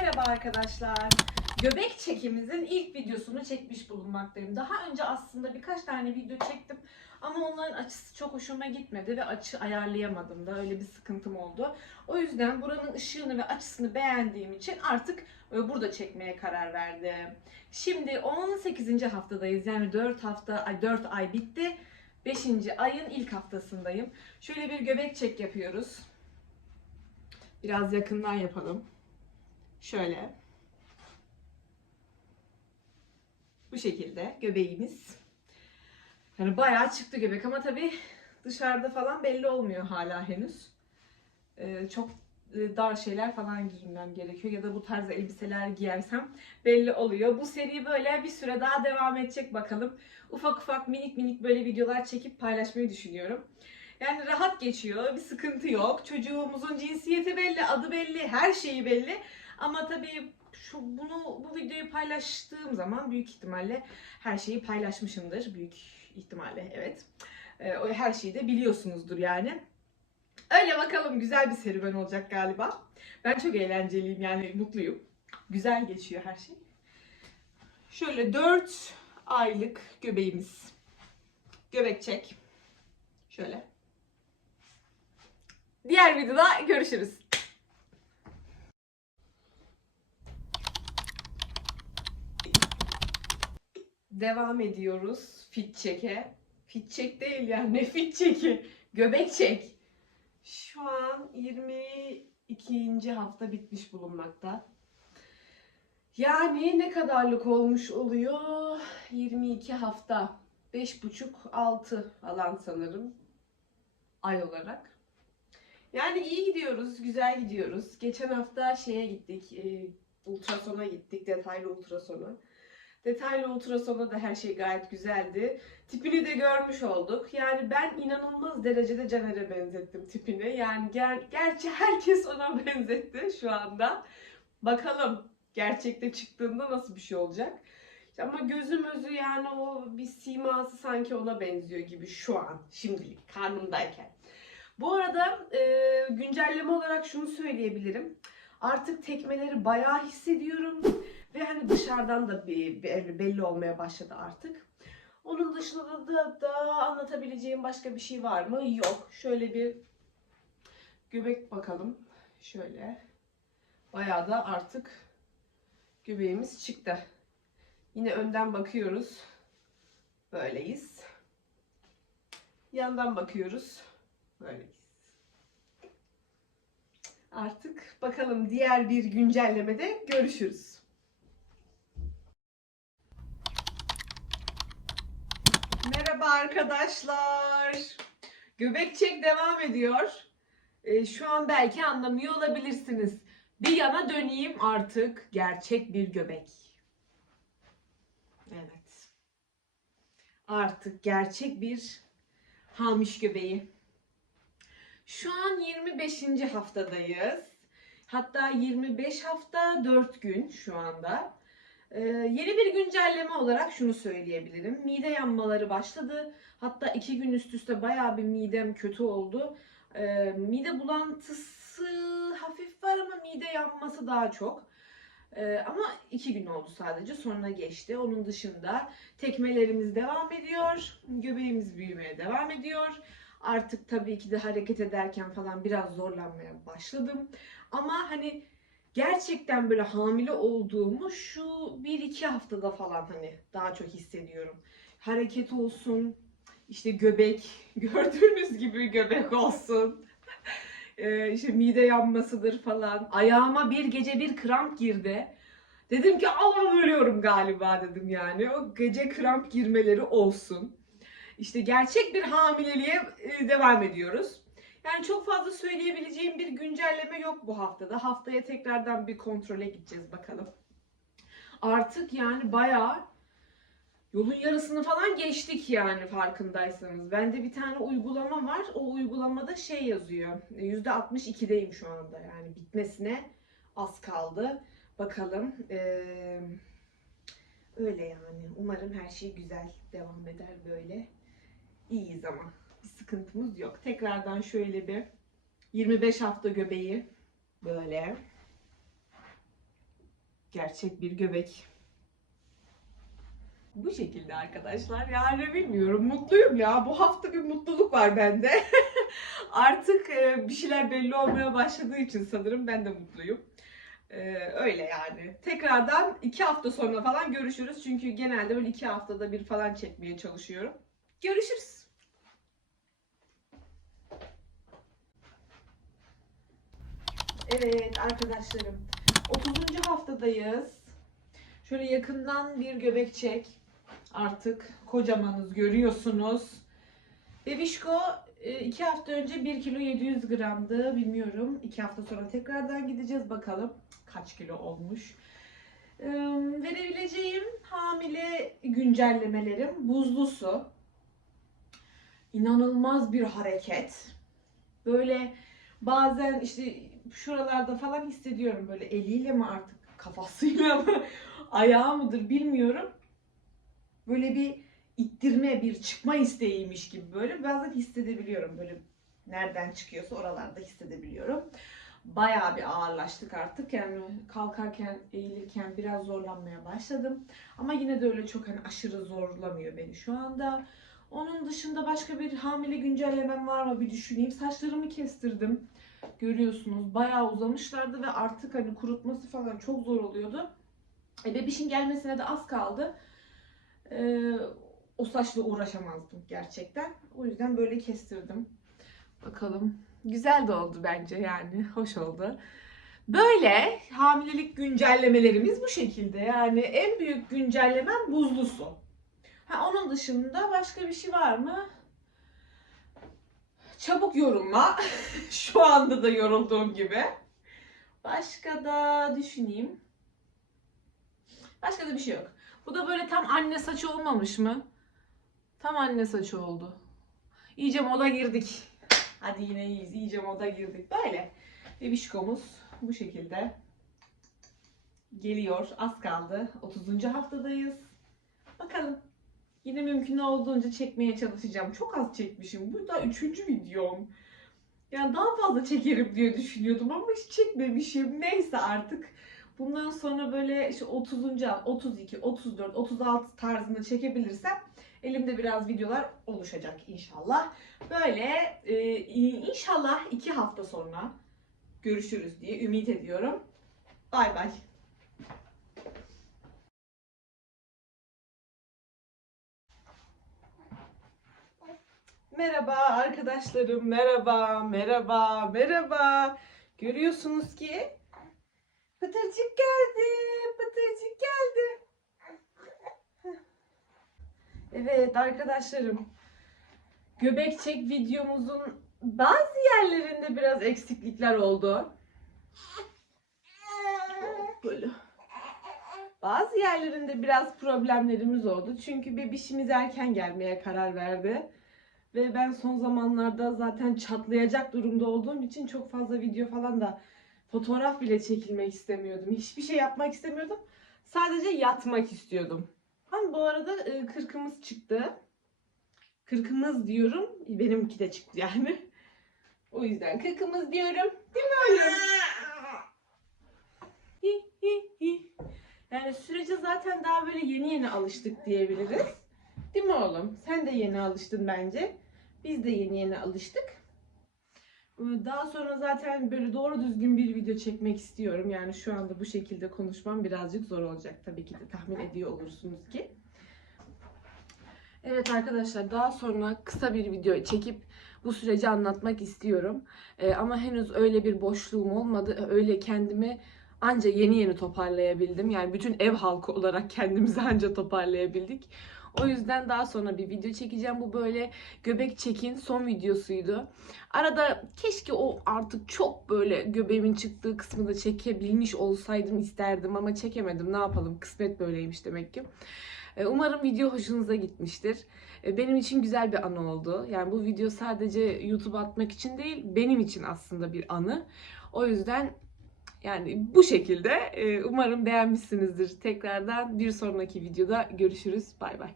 Merhaba arkadaşlar. Göbek çekimizin ilk videosunu çekmiş bulunmaktayım. Daha önce aslında birkaç tane video çektim ama onların açısı çok hoşuma gitmedi ve açı ayarlayamadım da öyle bir sıkıntım oldu. O yüzden buranın ışığını ve açısını beğendiğim için artık e, burada çekmeye karar verdim. Şimdi 18. haftadayız. Yani 4 hafta, ay 4 ay bitti. 5. ayın ilk haftasındayım. Şöyle bir göbek çek yapıyoruz. Biraz yakından yapalım. Şöyle. Bu şekilde göbeğimiz. Yani bayağı çıktı göbek ama tabii dışarıda falan belli olmuyor hala henüz. Ee, çok e, dar şeyler falan giymem gerekiyor ya da bu tarz elbiseler giyersem belli oluyor. Bu seri böyle bir süre daha devam edecek bakalım. Ufak ufak minik minik böyle videolar çekip paylaşmayı düşünüyorum. Yani rahat geçiyor, bir sıkıntı yok. Çocuğumuzun cinsiyeti belli, adı belli, her şeyi belli. Ama tabii şu bunu bu videoyu paylaştığım zaman büyük ihtimalle her şeyi paylaşmışımdır. Büyük ihtimalle evet. O her şeyi de biliyorsunuzdur yani. Öyle bakalım güzel bir serüven olacak galiba. Ben çok eğlenceliyim yani mutluyum. Güzel geçiyor her şey. Şöyle 4 aylık göbeğimiz. Göbek çek. Şöyle. Diğer videoda görüşürüz. Devam ediyoruz fit çeke. Fit çek değil yani ne fit çeki. Göbek çek. Şu an 22. hafta bitmiş bulunmakta. Yani ne kadarlık olmuş oluyor? 22 hafta. 5,5-6 alan sanırım. Ay olarak. Yani iyi gidiyoruz, güzel gidiyoruz. Geçen hafta şeye gittik, e, ultrasona gittik, detaylı ultrasona. Detaylı ultrasonda da her şey gayet güzeldi. Tipini de görmüş olduk. Yani ben inanılmaz derecede Caner'e benzettim tipini. Yani ger gerçi herkes ona benzetti şu anda. Bakalım gerçekte çıktığında nasıl bir şey olacak. Ama gözüm özü yani o bir siması sanki ona benziyor gibi şu an, şimdilik karnımdayken. Bu arada e, güncelleme olarak şunu söyleyebilirim. Artık tekmeleri bayağı hissediyorum ve hani dışarıdan da bir, belli olmaya başladı artık. Onun dışında da, da, da anlatabileceğim başka bir şey var mı? Yok. Şöyle bir göbek bakalım. Şöyle. Bayağı da artık göbeğimiz çıktı. Yine önden bakıyoruz. Böyleyiz. Yandan bakıyoruz. Böyleyiz. Artık bakalım diğer bir güncellemede görüşürüz. Merhaba arkadaşlar. Göbek çek devam ediyor. Ee, şu an belki anlamıyor olabilirsiniz. Bir yana döneyim artık gerçek bir göbek. Evet. Artık gerçek bir halmış göbeği. Şu an 25. haftadayız. Hatta 25 hafta 4 gün şu anda. Ee, yeni bir güncelleme olarak şunu söyleyebilirim. Mide yanmaları başladı. Hatta iki gün üst üste bayağı bir midem kötü oldu. Ee, mide bulantısı hafif var ama mide yanması daha çok. Ee, ama iki gün oldu sadece sonra geçti. Onun dışında tekmelerimiz devam ediyor. Göbeğimiz büyümeye devam ediyor. Artık tabii ki de hareket ederken falan biraz zorlanmaya başladım. Ama hani gerçekten böyle hamile olduğumu şu 1-2 haftada falan hani daha çok hissediyorum. Hareket olsun, işte göbek, gördüğünüz gibi göbek olsun. Ee, işte mide yanmasıdır falan. Ayağıma bir gece bir kramp girdi. Dedim ki Allah'ım ölüyorum galiba dedim yani. O gece kramp girmeleri olsun. İşte gerçek bir hamileliğe e, devam ediyoruz. Yani çok fazla söyleyebileceğim bir güncelleme yok bu haftada. Haftaya tekrardan bir kontrole gideceğiz bakalım. Artık yani bayağı yolun yarısını falan geçtik yani farkındaysanız. Bende bir tane uygulama var. O uygulamada şey yazıyor. %62'deyim şu anda yani bitmesine az kaldı. Bakalım. Ee, öyle yani. Umarım her şey güzel devam eder böyle. İyiyiz ama bir sıkıntımız yok. Tekrardan şöyle bir 25 hafta göbeği böyle Gerçek bir göbek. Bu şekilde arkadaşlar. Yani bilmiyorum. Mutluyum ya. Bu hafta bir mutluluk var bende. Artık e, bir şeyler belli olmaya başladığı için sanırım ben de mutluyum. E, öyle yani. Tekrardan iki hafta sonra falan görüşürüz. Çünkü genelde böyle iki haftada bir falan çekmeye çalışıyorum. Görüşürüz. Evet arkadaşlarım. 30. haftadayız. Şöyle yakından bir göbek çek. Artık kocamanız görüyorsunuz. Bebişko 2 hafta önce 1 kilo 700 gramdı. Bilmiyorum. 2 hafta sonra tekrardan gideceğiz bakalım kaç kilo olmuş. Ee, verebileceğim hamile güncellemelerim buzlu su. İnanılmaz bir hareket. Böyle bazen işte şuralarda falan hissediyorum böyle eliyle mi artık kafasıyla mı ayağı mıdır bilmiyorum. Böyle bir ittirme, bir çıkma isteğiymiş gibi böyle bazen hissedebiliyorum böyle nereden çıkıyorsa oralarda hissedebiliyorum. Bayağı bir ağırlaştık artık yani kalkarken, eğilirken biraz zorlanmaya başladım. Ama yine de öyle çok hani aşırı zorlamıyor beni şu anda. Onun dışında başka bir hamile güncellemem var mı bir düşüneyim. Saçlarımı kestirdim. Görüyorsunuz bayağı uzamışlardı ve artık hani kurutması falan çok zor oluyordu. E, bebişin gelmesine de az kaldı. Ee, o saçla uğraşamazdım gerçekten. O yüzden böyle kestirdim. Bakalım. Güzel de oldu bence yani. Hoş oldu. Böyle hamilelik güncellemelerimiz bu şekilde. Yani en büyük güncellemem buzlu su. Ha, onun dışında başka bir şey var mı? Çabuk yorulma. Şu anda da yorulduğum gibi. Başka da düşüneyim. Başka da bir şey yok. Bu da böyle tam anne saçı olmamış mı? Tam anne saçı oldu. İyice moda girdik. Hadi yine iyiyiz. İyice moda girdik. Böyle. Bebişkomuz bu şekilde geliyor. Az kaldı. 30. haftadayız. Bakalım. Yine mümkün olduğunca çekmeye çalışacağım. Çok az çekmişim. Bu da üçüncü videom. Yani daha fazla çekerim diye düşünüyordum ama hiç çekmemişim. Neyse artık. Bundan sonra böyle işte 30. 32, 34, 36 tarzında çekebilirsem elimde biraz videolar oluşacak inşallah. Böyle e, inşallah iki hafta sonra görüşürüz diye ümit ediyorum. Bay bay. Merhaba arkadaşlarım, merhaba, merhaba, merhaba. Görüyorsunuz ki Pıtırcık geldi, Pıtırcık geldi. Evet arkadaşlarım, göbek çek videomuzun bazı yerlerinde biraz eksiklikler oldu. Bazı yerlerinde biraz problemlerimiz oldu. Çünkü bebişimiz erken gelmeye karar verdi. Ve ben son zamanlarda zaten çatlayacak durumda olduğum için çok fazla video falan da fotoğraf bile çekilmek istemiyordum. Hiçbir şey yapmak istemiyordum. Sadece yatmak istiyordum. Ama bu arada e, kırkımız çıktı. Kırkımız diyorum. Benimki de çıktı yani. O yüzden kırkımız diyorum. Değil mi oğlum? Hi, hi, hi. Yani sürece zaten daha böyle yeni yeni alıştık diyebiliriz. Değil mi oğlum? Sen de yeni alıştın bence. Biz de yeni yeni alıştık. Ee, Daha sonra zaten böyle doğru düzgün bir video çekmek istiyorum. Yani şu anda bu şekilde konuşmam birazcık zor olacak tabii ki de tahmin ediyor olursunuz ki. Evet arkadaşlar daha sonra kısa bir video çekip bu süreci anlatmak istiyorum. Ee, ama henüz öyle bir boşluğum olmadı. Öyle kendimi anca yeni yeni toparlayabildim. Yani bütün ev halkı olarak kendimizi anca toparlayabildik. O yüzden daha sonra bir video çekeceğim. Bu böyle göbek çekin son videosuydu. Arada keşke o artık çok böyle göbeğimin çıktığı kısmı da çekebilmiş olsaydım isterdim ama çekemedim. Ne yapalım? Kısmet böyleymiş demek ki. Ee, Umarım video hoşunuza gitmiştir. Ee, Benim için güzel bir anı oldu. Yani bu video sadece YouTube'a atmak için değil, benim için aslında bir anı. O yüzden yani bu şekilde umarım beğenmişsinizdir. Tekrardan bir sonraki videoda görüşürüz. Bay bay.